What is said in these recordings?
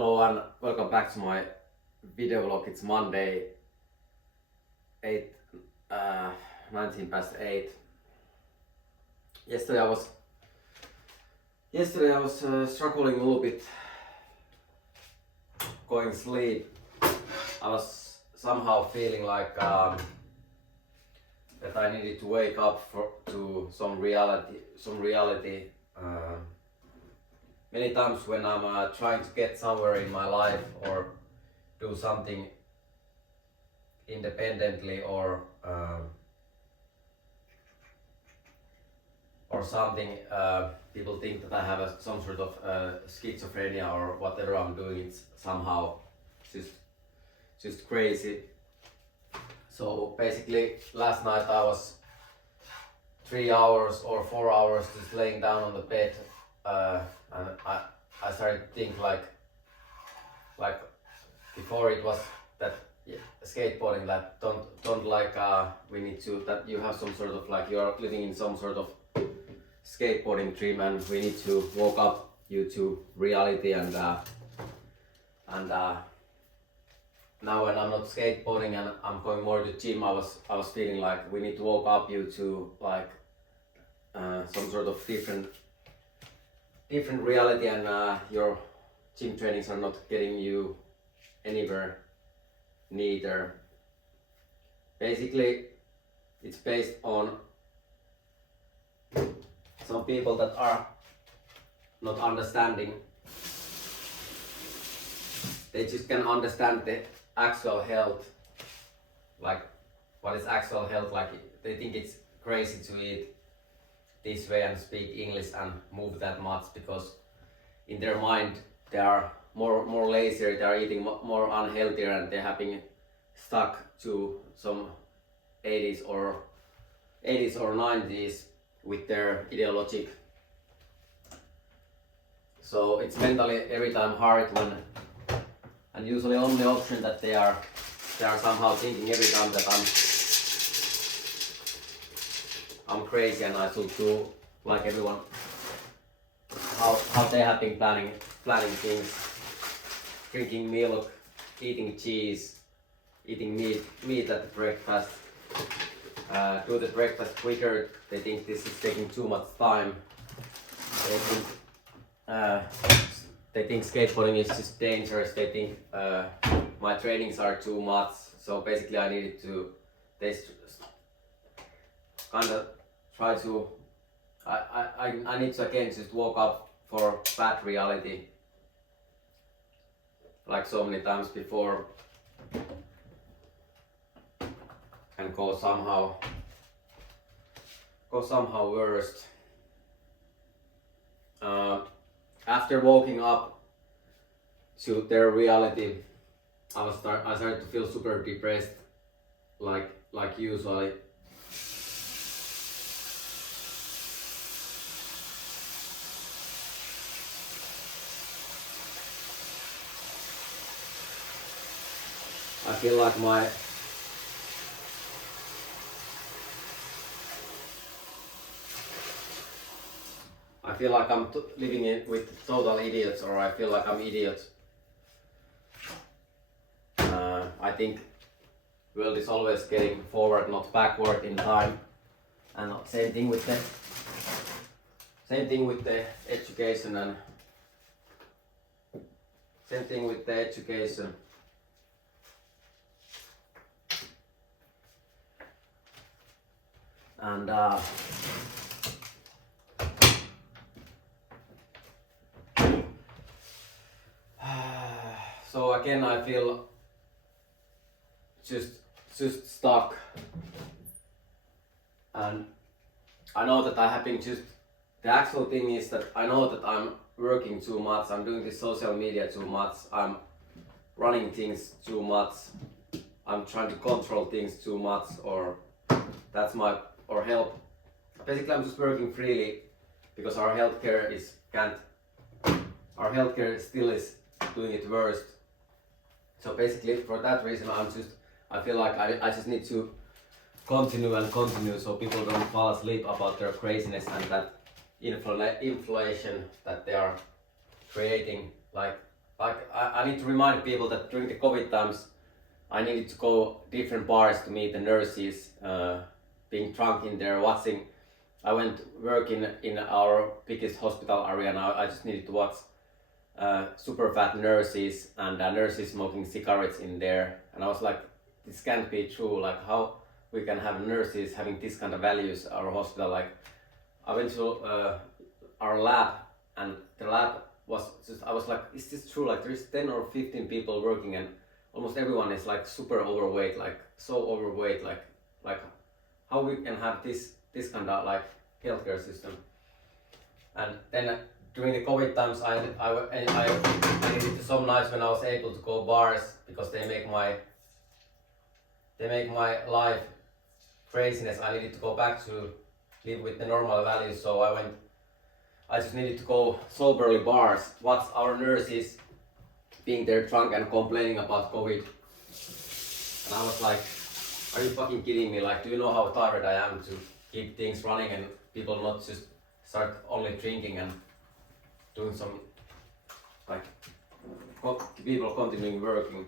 Hello and welcome back to my video vlog. It's Monday, 8, 19 past 8. Yesterday I was struggling a little bit going to sleep. I was somehow feeling like that I needed to wake up to some reality. Many times when I'm trying to get somewhere in my life or do something independently or something, people think that I have some sort of schizophrenia or whatever I'm doing. It's somehow just crazy. So basically, last night I was 3 hours or 4 hours just laying down on the bed. And I started to think like before it was that skateboarding, that don't like we need to, that you have some sort of like you are living in some sort of skateboarding dream and we need to woke up you to reality and now when I'm not skateboarding and I'm going more to the gym, I was feeling like we need to woke up you to like some sort of different reality and your gym trainings are not getting you anywhere neither. Basically, it's based on some people that are not understanding. They just can understand the actual health, like what is actual health, like they think it's crazy to eat this way and speak English and move that much because in their mind they are more lazier, they are eating more unhealthier and they have been stuck to some 80s or 90s with their ideology. So it's mentally every time hard when, and usually only option that they are somehow thinking every time that I'm crazy and I should do like everyone. How they have been planning things, drinking milk, eating cheese, eating meat at the breakfast, do the breakfast quicker. They think this is taking too much time. They think skateboarding is just dangerous. They think my trainings are too much. So basically I needed to kind of try to, I need to again just woke up for bad reality like so many times before and go somehow worst. After waking up to their reality, I started to feel super depressed like usually. I feel like I'm living with total idiots, or I feel like I'm idiot. I think world is always getting forward, not backward in time, and same thing with the education and same thing with the education. And so again I feel just stuck, and I know that I have been just, the actual thing is that I know that I'm working too much, I'm doing this social media too much, I'm running things too much, I'm trying to control things too much, or that's my, or help. Basically I'm just working freely because our healthcare still is doing it worst. So basically for that reason I feel like I just need to continue so people don't fall asleep about their craziness and that inflation that they are creating, like like I need to remind people that during the COVID times, I needed to go different bars to meet the nurses, being drunk in there, watching. I went work in our biggest hospital area now. I just needed to watch super fat nurses and nurses smoking cigarettes in there. And I was like, this can't be true. Like how we can have nurses having this kind of values at our hospital. Like I went to our lab and the lab was just, I was like, is this true? Like there's 10 or 15 people working and almost everyone is like super overweight, like so overweight, like how we can have this kind of like healthcare system. And then during the COVID times, I needed some nights when I was able to go bars because they make my life craziness. I needed to go back to live with the normal values, so I just needed to go soberly bars, watch our nurses being there drunk and complaining about COVID. And I was like, are you fucking kidding me? Like, do you know how tired I am to keep things running and people not just start only drinking and doing some, like, people continuing working.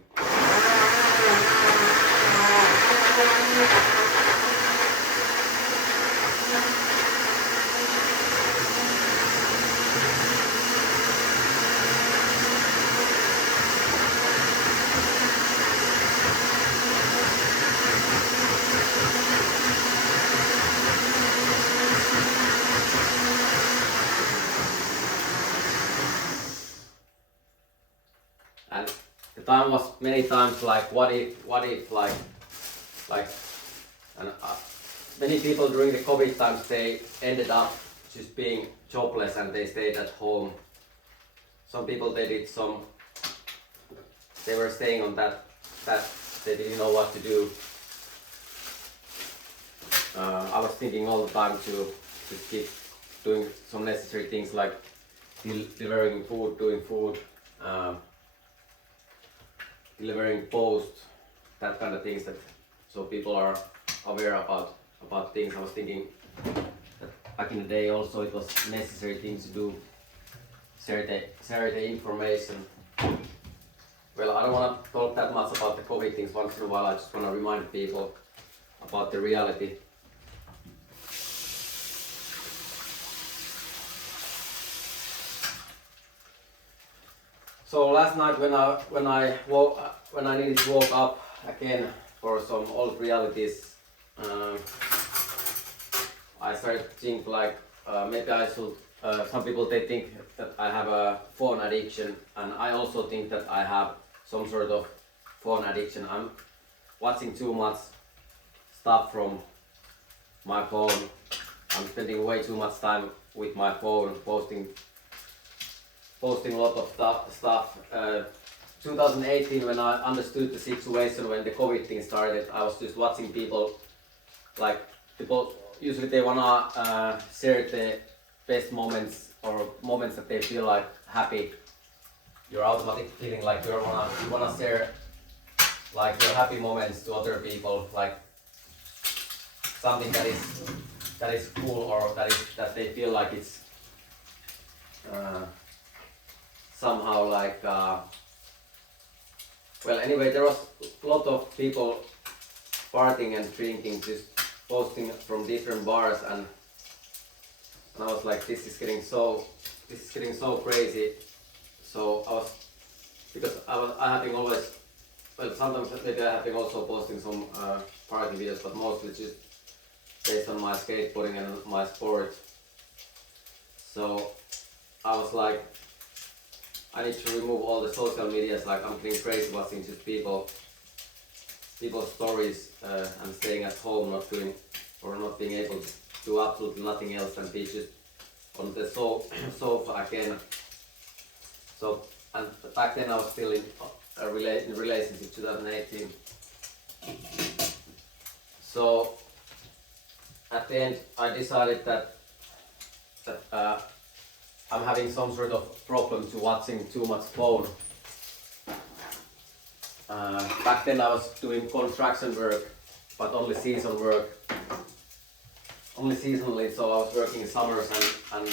And the time was many times like, what if, like, and many people during the COVID times, they ended up just being jobless and they stayed at home. Some people, they were staying on that they didn't know what to do. I was thinking all the time to keep doing some necessary things like delivering food, doing food, delivering post, that kind of things, that so people are aware about things. I was thinking that back in the day also it was necessary things to do, share the information. Well, I don't want to talk that much about the COVID things. Once in a while I just want to remind people about the reality. So last night when I needed to woke up again for some old realities, I started to think like maybe I should. Some people, they think that I have a phone addiction, and I also think that I have some sort of phone addiction. I'm watching too much stuff from my phone. I'm spending way too much time with my phone, posting a lot of stuff. 2018, when I understood the situation, when the COVID thing started, I was just watching people, like people usually they wanna share the best moments or moments that they feel like happy. You're automatically feeling like you wanna share like your happy moments to other people, like something that is cool or that they feel like it's somehow like well, anyway, there was a lot of people partying and drinking, just posting from different bars, and I was like, this is getting so crazy. So I have been always, well, sometimes maybe I have been also posting some party videos, but mostly just based on my skateboarding and my sport. So I was like, I need to remove all the social medias. Like I'm getting crazy watching just people's stories and staying at home, not being able to do absolutely nothing else than be just on the sofa again. So, and back then I was still in a relationship, 2018. So at the end I decided that I'm having some sort of problem to watching too much phone. Back then I was doing construction work, but only season work. Only seasonally, so I was working in summers and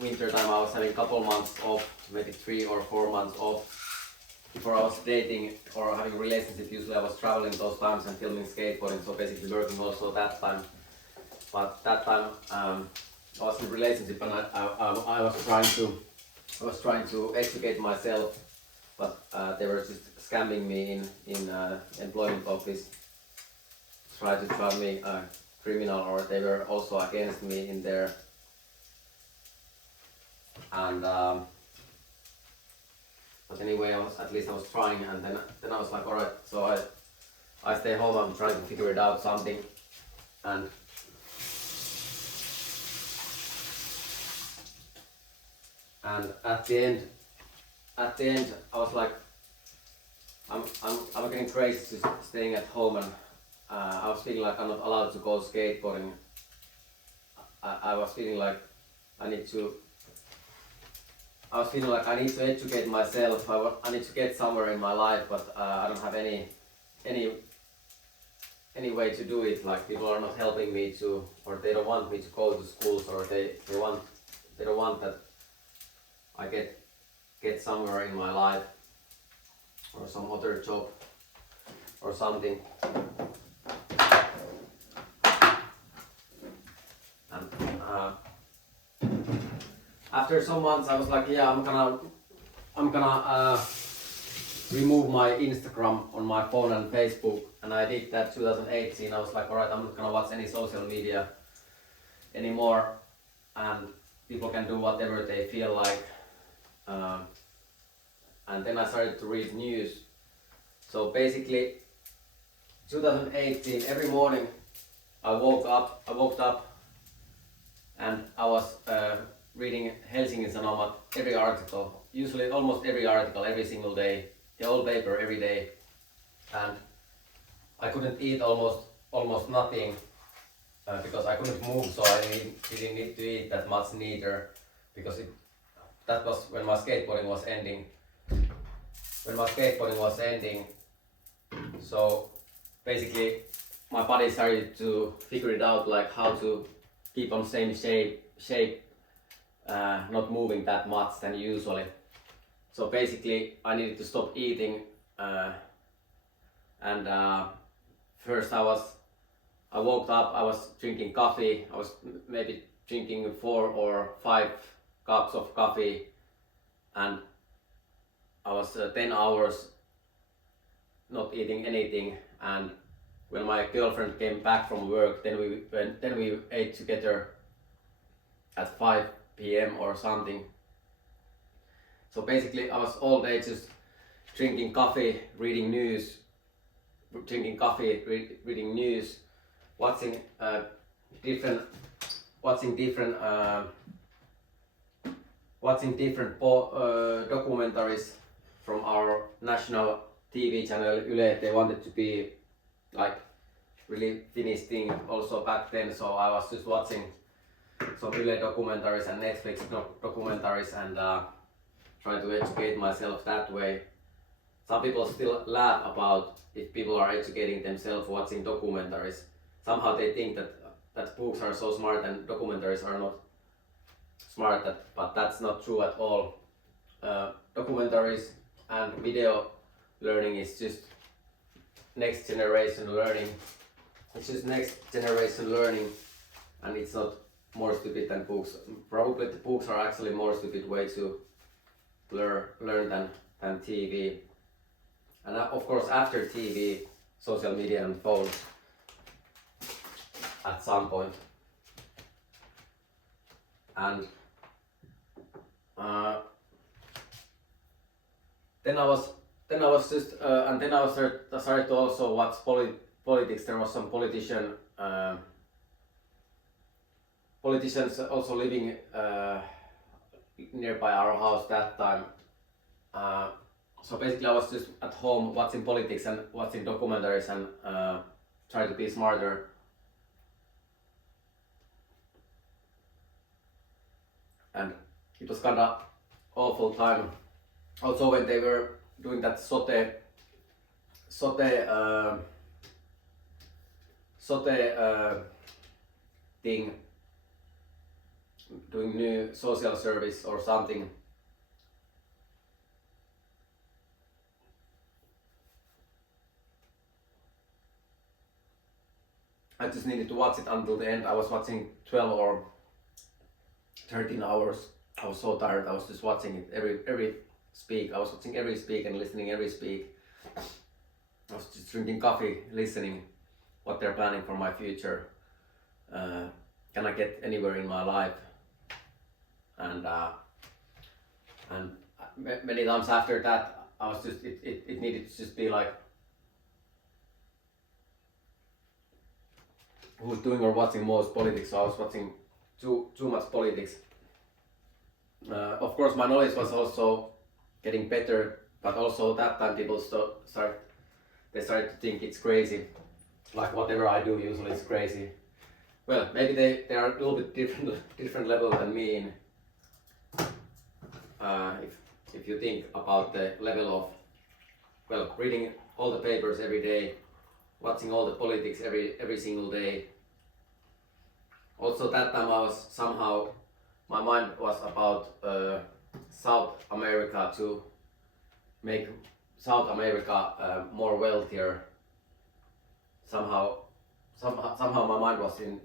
winter time I was having a couple months off, maybe 3 or 4 months off. Before I was dating or having a relationship, usually I was traveling those times and filming skateboarding, so basically working also that time. But that time I was in a relationship and I was trying to educate myself, but they were just scamming me in employment office, try to drive me a criminal, or they were also against me in there. And but anyway, at least I was trying, and then I was like, alright, so I stay home, I'm trying to figure it out something, and at the end I was like, I'm getting crazy to staying at home, and I was feeling like I'm not allowed to go skateboarding. I was feeling like I need to educate myself. I need to get somewhere in my life, but I don't have any way to do it. Like, people are not helping me to, or they don't want me to go to schools, or they don't want that I get somewhere in my life, or some other job or something. And after some months I was like, yeah, I'm gonna remove my Instagram on my phone and Facebook, and I did that 2018. I was like, alright, I'm not gonna watch any social media anymore, and people can do whatever they feel like. And then I started to read news. So basically 2018, every morning I woke up and I was reading Helsingin Sanomat, every article, usually almost every article, every single day, the old paper every day. And I couldn't eat almost nothing because I couldn't move, so I didn't need to eat that much neither, because that was when my skateboarding was ending. So basically my body started to figure it out, like how to keep on same shape, not moving that much than usually. So basically I needed to stop eating, and first I woke up, I was drinking coffee. I was maybe drinking 4 or 5 cups of coffee, and I was 10 hours not eating anything. And when my girlfriend came back from work, then we ate together at 5 p.m. or something. So basically I was all day just drinking coffee, reading news, watching different documentaries from our national TV channel Yle. They wanted to be like really Finnish thing also back then, so I was just watching some Yle documentaries and Netflix documentaries, and try to educate myself that way. Some people still laugh about if people are educating themselves watching documentaries. Somehow they think that books are so smart and documentaries are not smart, but that's not true at all. Documentaries and video learning is just next generation learning. It's just next generation learning, and it's not more stupid than books. Probably the books are actually more stupid way to learn than TV. And of course after TV, social media and phones at some point. And then I started to also watch politics. There was some politicians also living nearby our house that time. So basically I was just at home watching politics and watching documentaries and trying to be smarter. And it was kinda awful time. Also when they were doing that sote thing, doing new social service or something. I just needed to watch it until the end. I was watching 12 or 13 hours. I was so tired. I was just watching it every speak. I was watching every speak and listening every speak. I was just drinking coffee, listening what they're planning for my future. Can I get anywhere in my life? And many times after that, I was just it needed to just be like, who's doing or watching most politics? So I was watching too much politics. Of course, my knowledge was also getting better, but also that time people started to think it's crazy. Like whatever I do, usually it's crazy. Well, maybe they are a little bit different level than me in if you think about the level of, well, reading all the papers every day, watching all the politics every single day. Also that time I was somehow, my mind was about South America, to make South America more wealthier. Somehow my mind was in,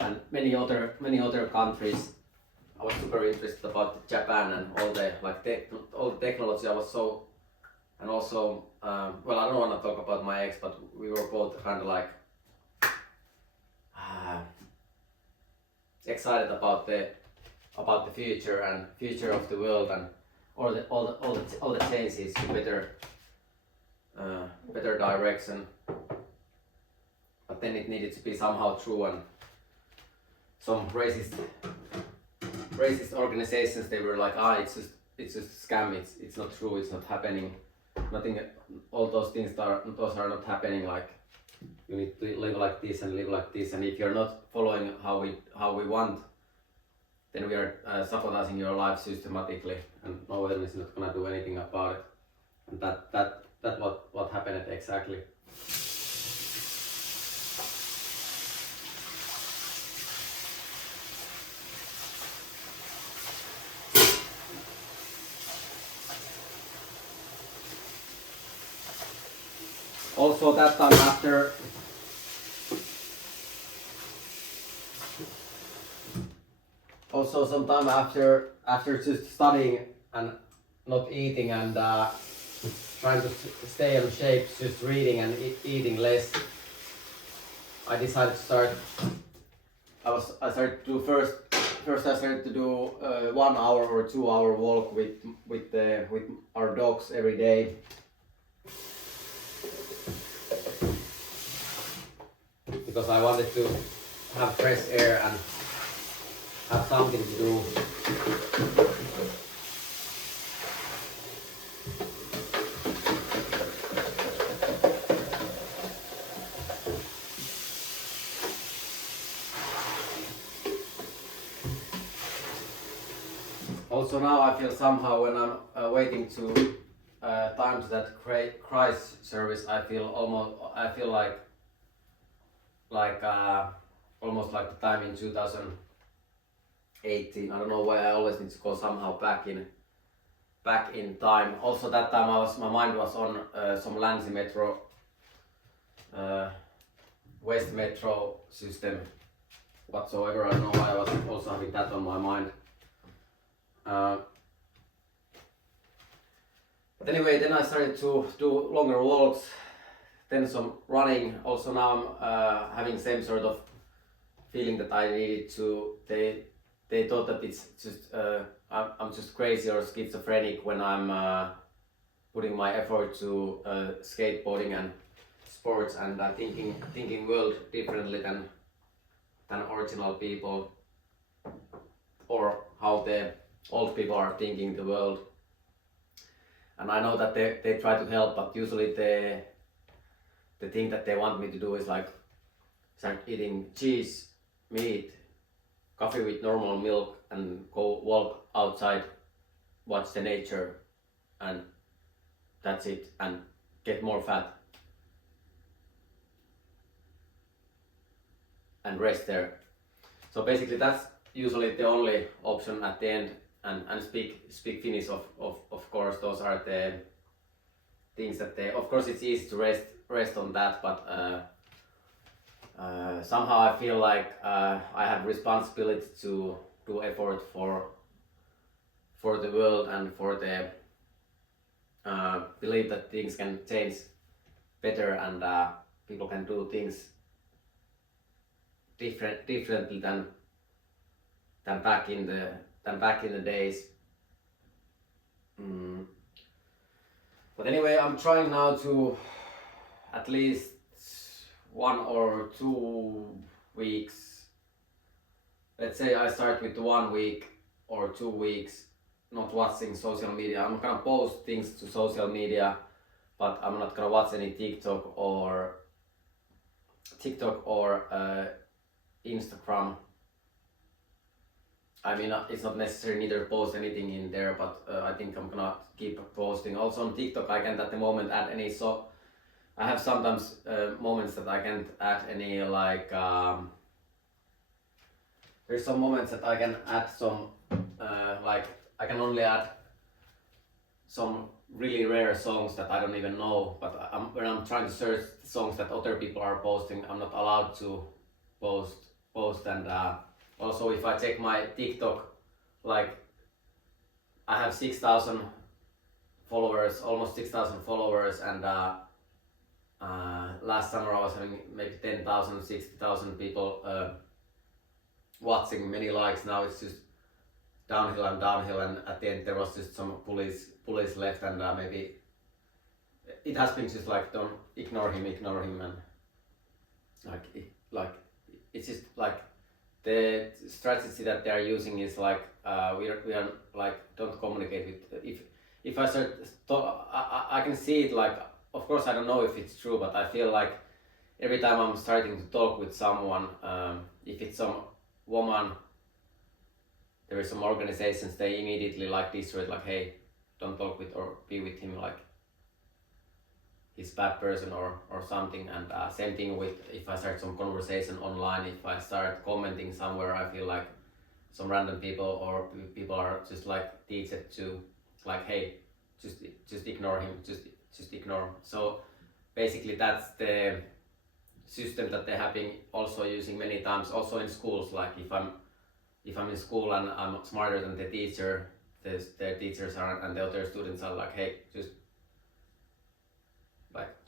and many other countries. I was super interested about Japan and all the all the technology. I was so, and also well, I don't want to talk about my ex, but we were both kind of like excited about the future and future of the world and all the changes to better direction. But then it needed to be somehow true, and some racist organizations, they were like, it's just a scam, it's not true, it's not happening, nothing, all those things those are not happening, like you need to live like this and live like this, and if you're not following how we want, then we are sabotaging your life systematically, and no one is not gonna do anything about it. And that what happened exactly. Also that time after, also some time after just studying and not eating and trying to stay in shape, just reading and eating less, I decided to start. I started to do first I started to do 1 hour or 2 hour walk with our dogs every day. Because I wanted to have fresh air and have something to do. Also now I feel somehow when I'm waiting to time to that Christ service, I feel like almost like the time in 2018. I don't know why I always need to go somehow back in time. Also that time my mind was on some Länsimetro, West Metro system whatsoever. I don't know why I was also having that on my mind. But anyway, then I started to do longer walks, then some running. Also now I'm having same sort of feeling that I needed to. They thought that it's just I'm just crazy or schizophrenic when I'm putting my effort to skateboarding and sports and thinking world differently than original people, or how the old people are thinking the world. And I know that they try to help, but usually the thing that they want me to do is like start eating cheese, meat, coffee with normal milk, and go walk outside, watch the nature, and that's it, and get more fat and rest there. So basically that's usually the only option at the end, and speak Finnish of course. Those are the things that they, of course it's easy to rest on that, but somehow I feel like I have responsibility to do effort for the world and for the believe that things can change better, and people can do things differently than back in the days. But anyway, I'm trying now to at least 1 or 2 weeks. Let's say I start with 1 week or 2 weeks not watching social media. I'm gonna post things to social media, but I'm not gonna watch any TikTok or Instagram. I mean, it's not necessary neither post anything in there, but I think I'm gonna keep posting. Also on TikTok, I can't at the moment add any. So I have sometimes moments that I can't add any, like there's some moments that I can add some like I can only add some really rare songs that I don't even know. But when I'm trying to search songs that other people are posting, I'm not allowed to post. And also if I check my TikTok, like I have 6,000 followers, almost 6,000 followers, and last summer I was having maybe 10,000, 60,000 people watching, many likes. Now it's just downhill, and at the end there was just some police left, and maybe it has been just like, don't ignore him, and like it's just like the strategy that they are using is like we are like, don't communicate with. If I start I can see it, like, of course I don't know if it's true, but I feel like every time I'm starting to talk with someone, if it's some woman, there is some organizations, they immediately like destroy it, like, hey, don't talk with or be with him, like he's a bad person or something. And same thing with, if I start some conversation online, if I start commenting somewhere, I feel like some random people or people are just like teach it to, like, hey, just ignore him, just ignore. So basically that's the system that they have been also using many times, also in schools. Like if I'm in school and I'm smarter than the teacher, the teachers are, and the other students are like, hey,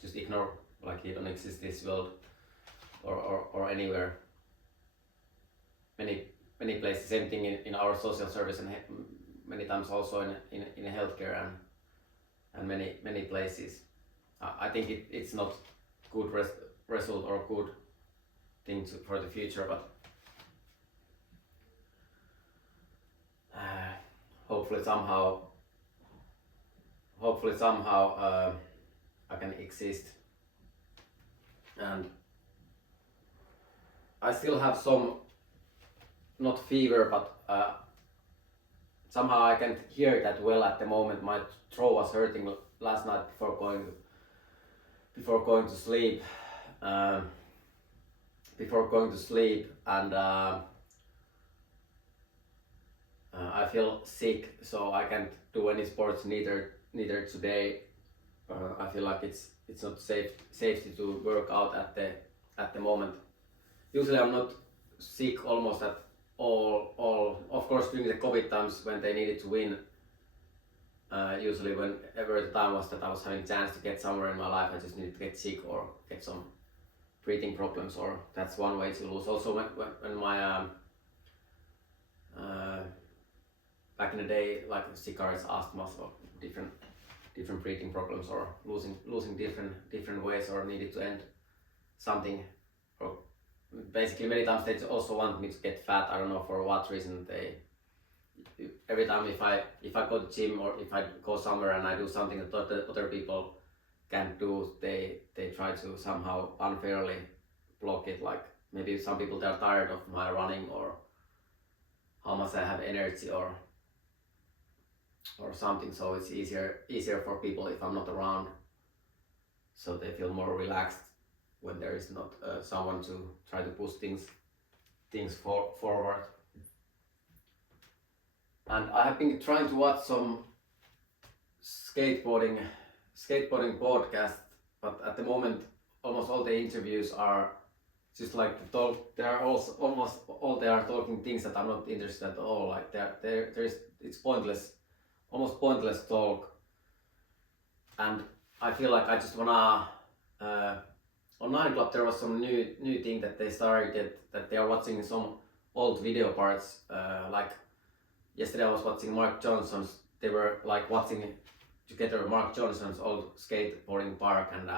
just ignore, like you don't exist this world or anywhere. Many places, same thing in our social service, and many times also in healthcare and many places. I think it's not good result or good thing for the future, but hopefully somehow I can exist. And I still have some, not fever, but somehow I can't hear that well at the moment. My throat was hurting last night before going to sleep. And I feel sick, so I can't do any sports neither today. I feel like it's not safety to work out at the moment. Usually I'm not sick almost at all. Of course during the COVID times when they needed to win, usually whenever the time was that I was having a chance to get somewhere in my life, I just needed to get sick or get some breathing problems, or that's one way to lose. Also when my back in the day, like cigarettes, asthma, or different breathing problems, or losing different ways, or needed to end something, or basically many times they also want me to get fat. I don't know for what reason. They every time if I go to gym or if I go somewhere and I do something that other people can't do, they try to somehow unfairly block it. Like maybe some people, they're tired of my running or how much I have energy or something, so it's easier for people if I'm not around, so they feel more relaxed when there is not someone to try to push things. things forward. And I have been trying to watch some skateboarding podcasts, but at the moment almost all the interviews are just like they are also almost all they are talking things that I'm not interested at all. Like it's pointless, almost pointless talk. And I feel like I just wanna on Nine Club there was some new thing that they started, that they are watching some old video parts. Like yesterday I was watching Mark Johnson's. They were like watching together Mark Johnson's old skateboarding park and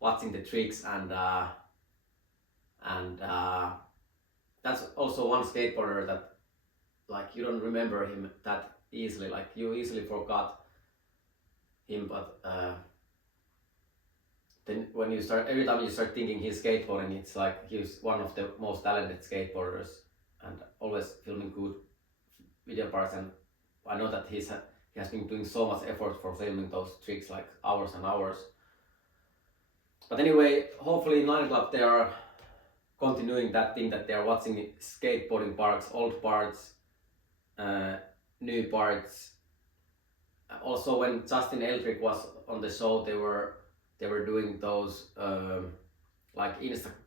watching the tricks and that's also one skateboarder that like you don't remember him that easily. Like you easily forgot him, but then when you start, every time you start thinking he's skateboarding, it's like he's one of the most talented skateboarders and always filming good video parts. And I know that he has been doing so much effort for filming those tricks, like hours and hours. But anyway, hopefully in Nine Club they are continuing that thing, that they are watching skateboarding parks, old parts, new parts. Also, when Justin Eldrick was on the show, they were doing those like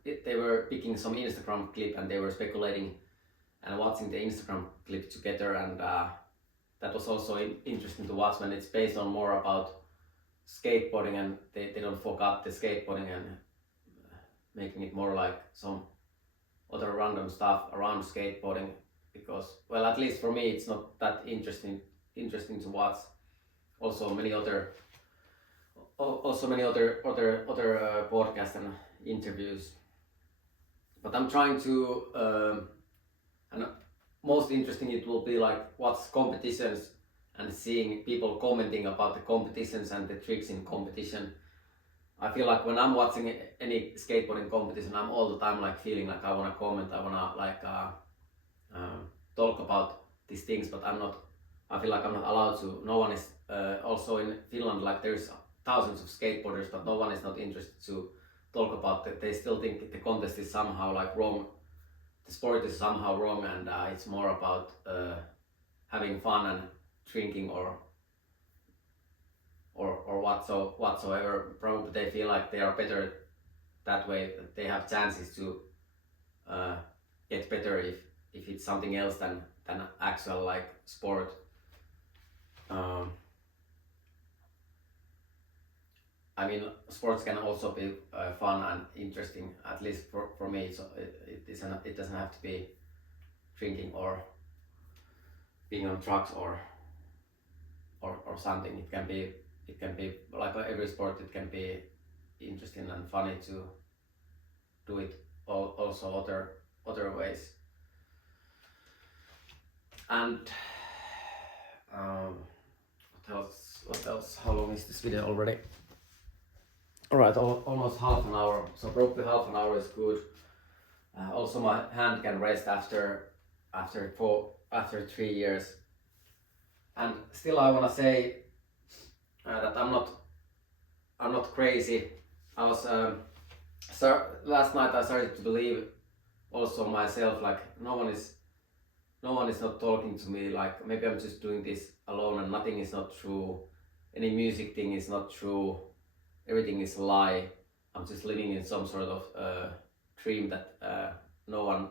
they were picking some Instagram clip and they were speculating and watching the Instagram clip together, and that was also interesting to watch when it's based on more about skateboarding and they don't forget the skateboarding and making it more like some other random stuff around skateboarding, because well, at least for me it's not that interesting to watch. Also many other podcasts and interviews, but I'm trying to and most interesting it will be like watch competitions and seeing people commenting about the competitions and the tricks in competition. I feel like when I'm watching any skateboarding competition, I'm all the time like feeling like I want to comment, I want to like talk about these things, but I feel like I'm not allowed to. No one is also in Finland, like there's thousands of skateboarders, but no one is not interested to talk about it. They still think the contest is somehow like wrong, the sport is somehow wrong, and it's more about having fun and drinking or whatsoever. Probably they feel like they are better that way, that they have chances to get better if it's something else than actual like sport. I mean, sports can also be fun and interesting, at least for me. So it doesn't have to be drinking or being on drugs or something. It can be like every sport. It can be interesting and funny to do it also other ways. And what else? How long is this video already? Alright, almost half an hour. So probably half an hour is good. Also, my hand can rest after 3 years. And still, I wanna say that I'm not crazy. I was last night I started to believe also myself, like no one is not talking to me, like maybe I'm just doing this alone and nothing is not true, any music thing is not true, everything is a lie, I'm just living in some sort of dream that no one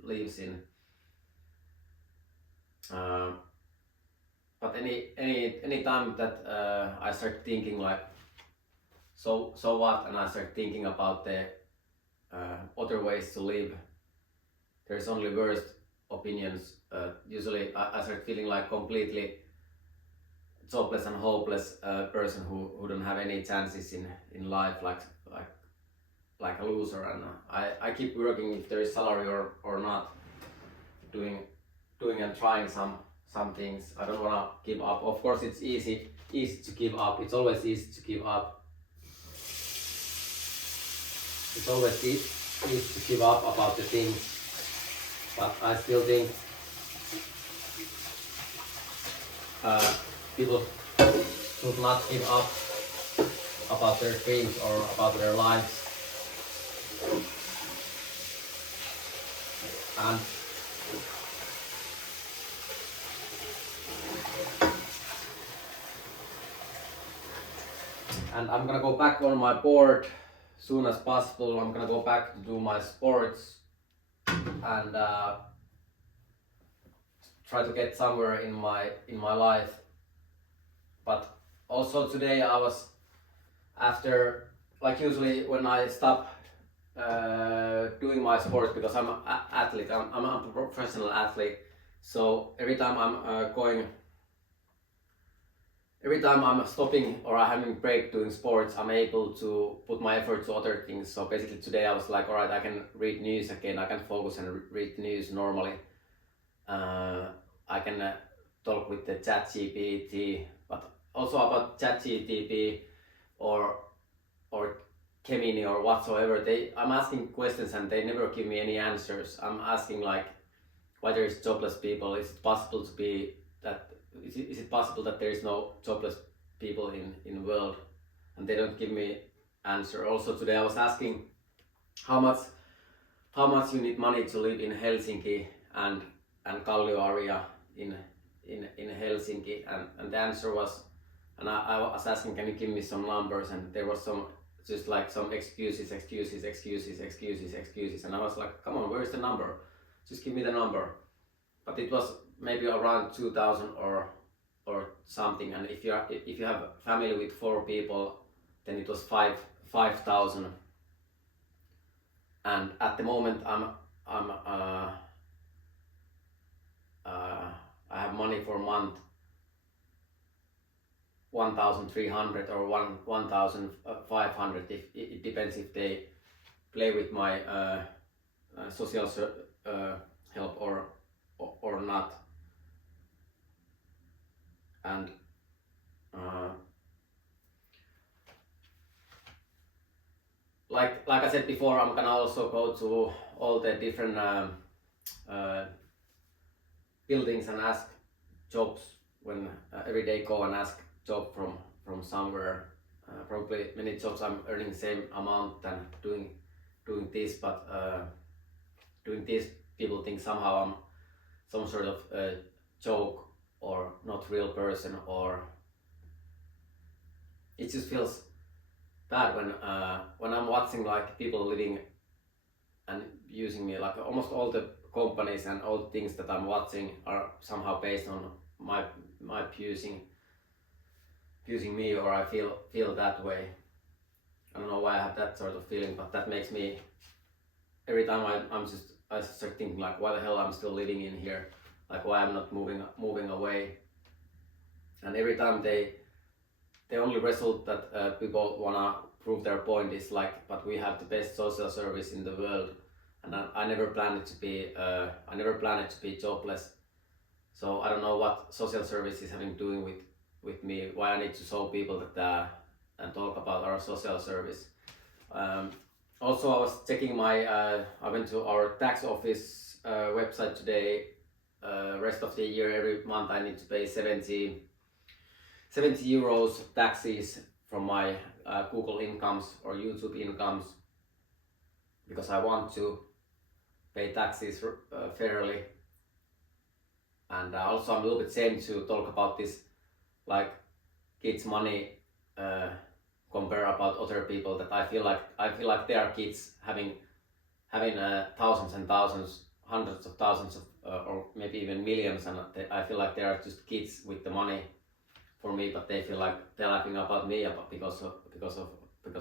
believes in. But any time that I start thinking like so what, and I start thinking about the other ways to live, there's only worst opinions. Usually I start feeling like completely jobless and hopeless person who don't have any chances in life, like a loser. And I keep working if there is salary or not, doing and trying some things. I don't want to give up. Of course it's easy to give up. It's always easy to give up. It's always easy to give up about the things, but I still think people should not give up about their dreams or about their lives. And I'm gonna go back on my board soon as possible. I'm gonna go back to do my sports and try to get somewhere in my life. But also today I was, after, like usually when I stop doing my sports, because I'm an athlete, I'm a professional athlete, so every time I'm stopping or I'm having a break doing sports, I'm able to put my effort to other things. So basically today I was like, alright, I can read news again, I can focus and read news normally. I can talk with the ChatGPT, but also about ChatGPT or Gemini or whatsoever. I'm asking questions and they never give me any answers. I'm asking like, why there is jobless people? Is it possible to be that? Is it possible that there is no jobless people in the world? And they don't give me answer. Also today I was asking how much you need money to live in Helsinki and Kallio area in Helsinki, and the answer was, and I was asking, can you give me some numbers, and there was some just like some excuses, and I was like, come on, where is the number? Just give me the number. But it was maybe around 2,000 or something, and if you have a family with 4 people, then it was 5,000. And at the moment I have money for a month 1,300 or 1,500. It depends if they play with my social help or not. And like I said before, I'm gonna also go to all the different buildings and ask jobs when every day go and ask job from somewhere. Probably many jobs I'm earning the same amount than doing this, but doing this people think somehow I'm some sort of joke or not real person, or it just feels bad when I'm watching like people living and using me. Like almost all the companies and all the things that I'm watching are somehow based on my using me, or I feel that way. I don't know why I have that sort of feeling, but that makes me, every time I start thinking like, why the hell I'm still living in here, like why I'm not moving away. And every time the only result that people wanna prove their point is like, but we have the best social service in the world, and I never planned to be jobless. So I don't know what social service is having doing with me, why I need to show people that and talk about our social service. Also I was checking I went to our tax office website today. Rest of the year, every month I need to pay 70 euros taxes from my Google incomes or YouTube incomes, because I want to pay taxes fairly. And also I'm a little bit ashamed to talk about this, like kids' money compare about other people, that I feel like they are kids having thousands and thousands, hundreds of thousands of or maybe even millions, and I feel like they are just kids with the money for me, but they feel like they're laughing about me because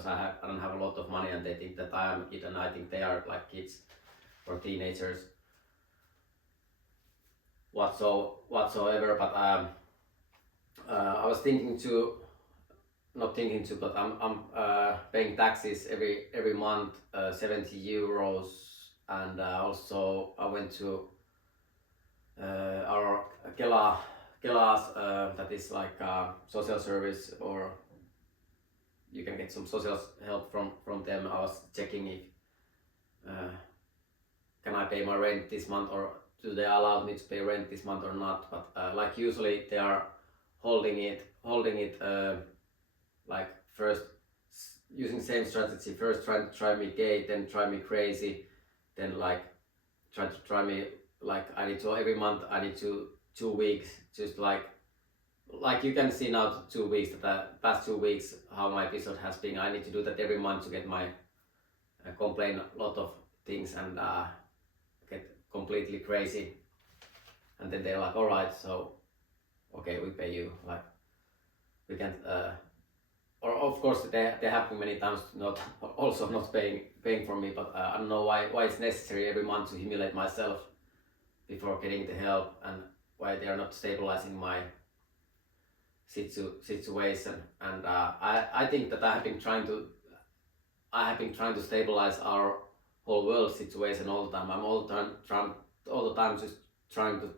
I don't have a lot of money, and they think that I am a kid, and I think they are like kids or teenagers whatsoever. But I was but I'm paying taxes every month, 70 euros, and also I went to our Kela's, that is like social service, or you can get some social help from them. I was checking if can I pay my rent this month, or do they allow me to pay rent this month or not. But like usually they are holding it like first using same strategy, first try me gay, then try me crazy, then like try me, like I need to every month, I need to 2 weeks, just like you can see now 2 weeks, that the past 2 weeks how my episode has been. I need to do that every month to get my complain a lot of things and get completely crazy, and then they're like, all right, so okay, we pay you, like we can't or of course they happen many times not also not paying for me, but I don't know why it's necessary every month to humiliate myself before getting the help, and why they are not stabilizing my situation. And I think that I have been trying to stabilize our whole world situation all the time. I'm all the time just trying to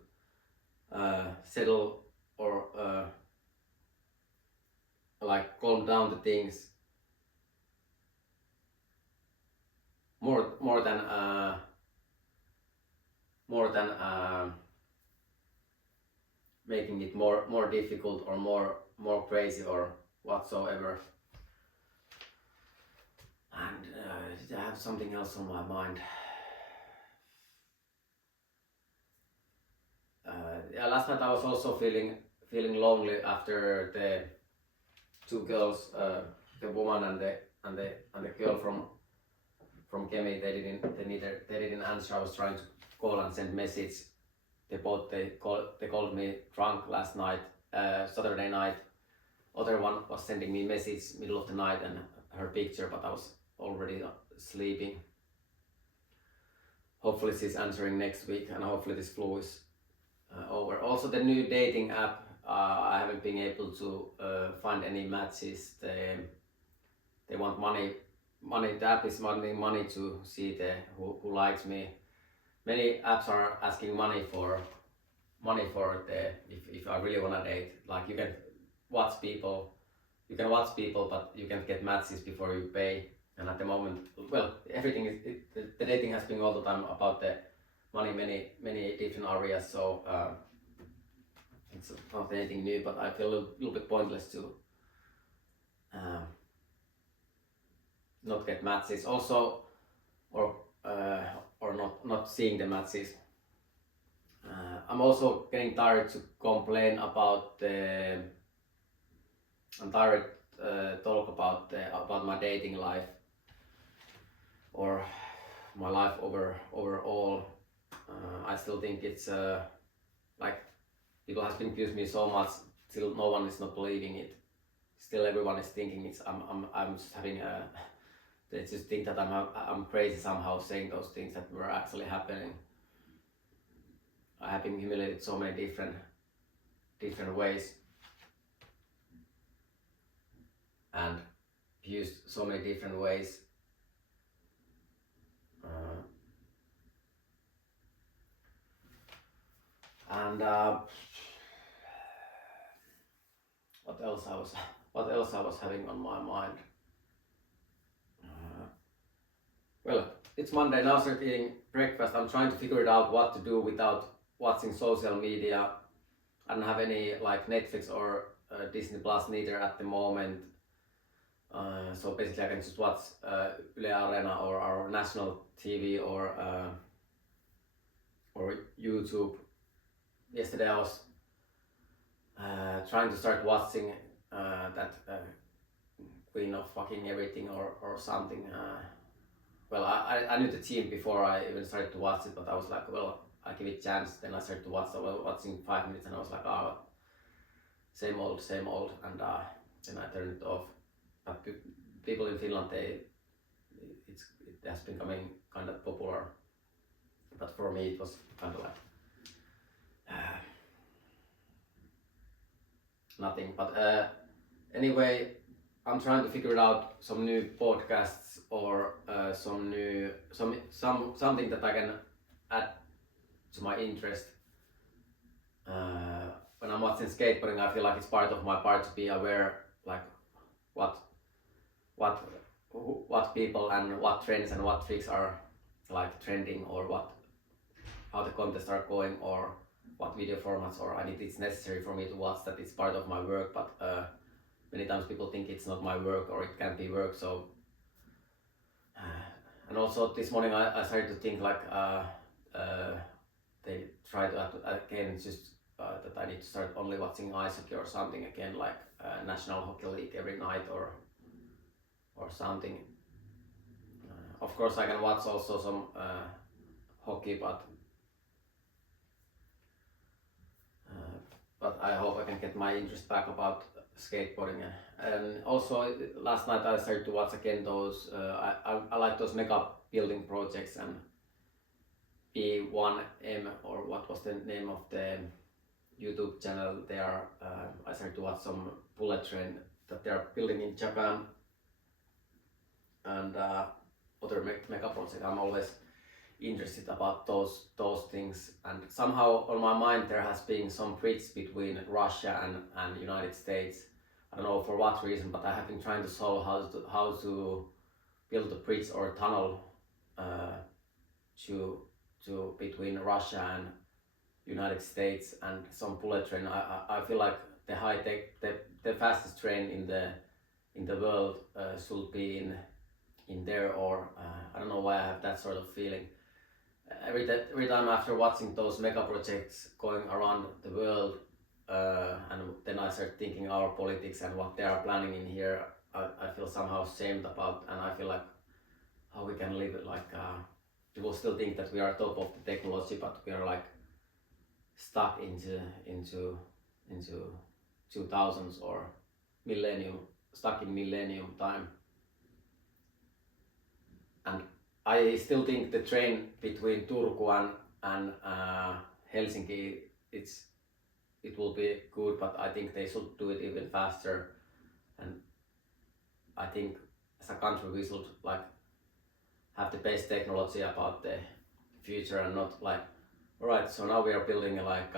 settle or like calm down the things more than making it more difficult or more crazy or whatsoever. And I have something else on my mind. Yeah, last night I was also feeling lonely after the two girls, the woman and the girl from Kemi. They didn't answer. I was trying to call and send message. They called me drunk last night, Saturday night. Other one was sending me message middle of the night and her picture, but I was already sleeping. Hopefully she's answering next week, and hopefully this flu is over. Also the new dating app, I haven't been able to find any matches. They want money. The app is wanting money to see who likes me. Many apps are asking money for the if I really wanna date. Like you can watch people, but you can get matches before you pay. And at the moment, well, everything is the dating has been all the time about the money, many different areas. So it's not anything new, but I feel a little bit pointless to not get matches. Also, or not seeing the matches. I'm also getting tired to complain about the. I'm tired talk about my dating life or my life overall. I still think it's like people has been accused me so much. Still, no one is not believing it. Still, everyone is thinking it's I'm just having a. They just think that I'm crazy somehow saying those things that were actually happening. I have been humiliated so many different ways and used so many different ways. And what else I was having on my mind? Well, it's Monday now. Start eating breakfast. I'm trying to figure it out what to do without watching social media. I don't have any like Netflix or Disney Plus neither at the moment. So basically I can just watch Yle Areena or our national TV or YouTube. Yesterday I was trying to start watching that Queen of Fucking Everything or something. Well, I knew the team before I even started to watch it, but I was like, well, I give it a chance. Then I started to watch. I was watching 5 minutes and I was like, oh, same old, and then I turned it off. But people in Finland, it has been becoming kind of popular. But for me, it was kind of like nothing. But anyway, I'm trying to figure out some new podcasts or something that I can add to my interest. When I'm watching skateboarding, I feel like it's part of my part to be aware, like what people and what trends and what tricks are like trending, or how the contests are going, or what video formats, or it's necessary for me to watch that. It's part of my work, but many times people think it's not my work or it can't be work. So and also this morning I started to think like they try to again just that I need to start only watching ice hockey or something again, like National Hockey League every night or something. Of course, I can watch also some hockey, but I hope I can get my interest back about skateboarding. And also last night I started to watch again those. I like those mega building projects and B1M, or what was the name of the YouTube channel. They are. I started to watch some bullet train that they are building in Japan and other mega projects. I'm always interested about those things, and somehow on my mind there has been some bridge between Russia and United States. I don't know for what reason, but I have been trying to solve how to build a bridge or a tunnel to between Russia and United States and some bullet train. I feel like the high tech, the fastest train in the world should be in there, or I don't know why I have that sort of feeling. Every time after watching those mega projects going around the world, and then I start thinking our politics and what they are planning in here, I feel somehow shamed about, and I feel like how we can live it like people still think that we are top of the technology, but we are like stuck into 2000s or millennium, stuck in millennium time. And I still think the train between Turku and Helsinki, it will be good, but I think they should do it even faster. And I think as a country we should like have the best technology about the future, and not like, alright, so now we are building like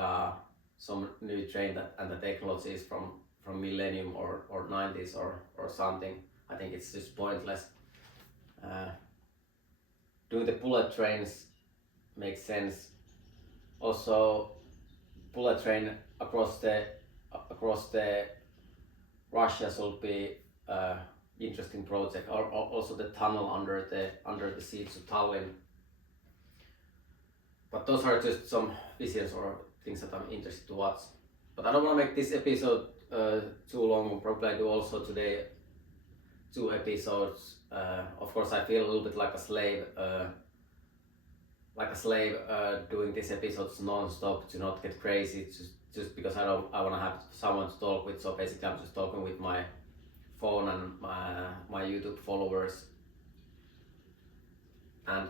some new train and the technology is from millennium or 90s or something. I think it's just pointless. Doing the bullet trains makes sense. Also, bullet train across the Russia should be interesting project, or also the tunnel under the sea to Tallinn. But those are just some visions or things that I'm interested to watch. But I don't want to make this episode too long. Probably I do also today 2 episodes. Of course, I feel a little bit like a slave doing these episodes non-stop to not get crazy. Just because I want to have someone to talk with. So basically, I'm just talking with my phone and my YouTube followers. And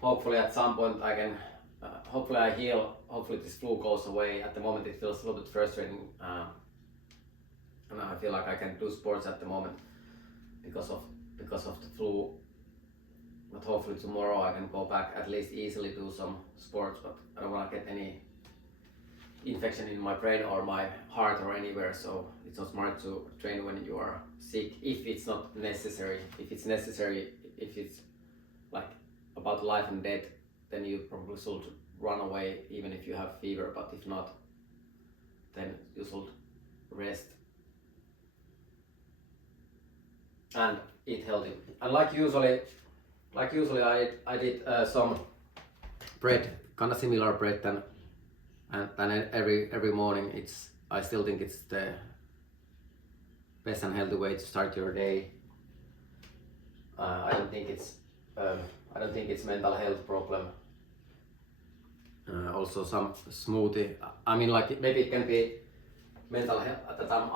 hopefully, at some point, I can. Hopefully, I heal. Hopefully, this flu goes away. At the moment, it feels a little bit frustrating, and I feel like I can do sports at the moment because of the flu. But hopefully tomorrow I can go back, at least easily do some sports. But I don't want to get any infection in my brain or my heart or anywhere. So it's not smart to train when you are sick, if it's not necessary. If it's necessary, if it's like about life and death, then you probably should run away even if you have fever. But if not, then you should rest and eat healthy. And like usually I did some bread, kind of similar bread than every morning. I still think it's the best and healthy way to start your day. I don't think it's mental health problem. Also some smoothie. I mean, like maybe it can be mental health that I'm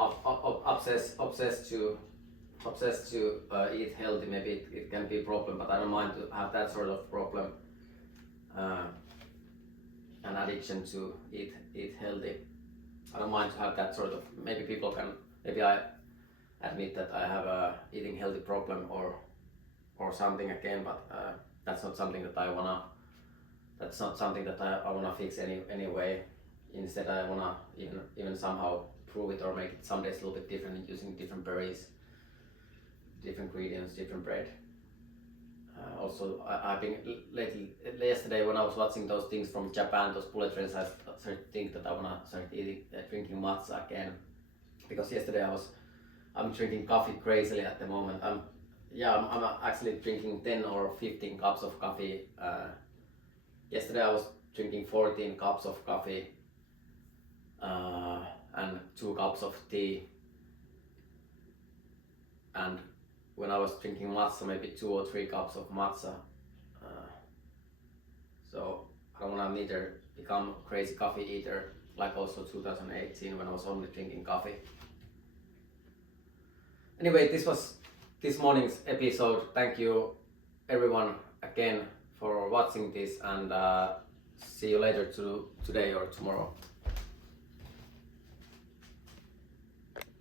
obsessed to eat healthy. Maybe it can be a problem, but I don't mind to have that sort of problem. An addiction to eat healthy. I don't mind to have that sort of. Maybe I admit that I have a eating healthy problem or something again, but that's not something that I wanna. That's not something that I wanna fix anyway. Instead, I wanna even somehow prove it or make it some days a little bit different using different berries, different ingredients, different bread. Also, I've been yesterday when I was watching those things from Japan, those bullet trains, I started to think that I wanna start drinking matcha again. Because yesterday I'm drinking coffee crazily at the moment. I'm actually drinking 10 or 15 cups of coffee Yesterday I was drinking 14 cups of coffee and 2 cups of tea, and when I was drinking matcha, maybe 2 or 3 cups of matcha. So I don't want to neither become a crazy coffee eater like also 2018 when I was only drinking coffee. Anyway, this was this morning's episode. Thank you everyone again for watching this, and see you later today or tomorrow.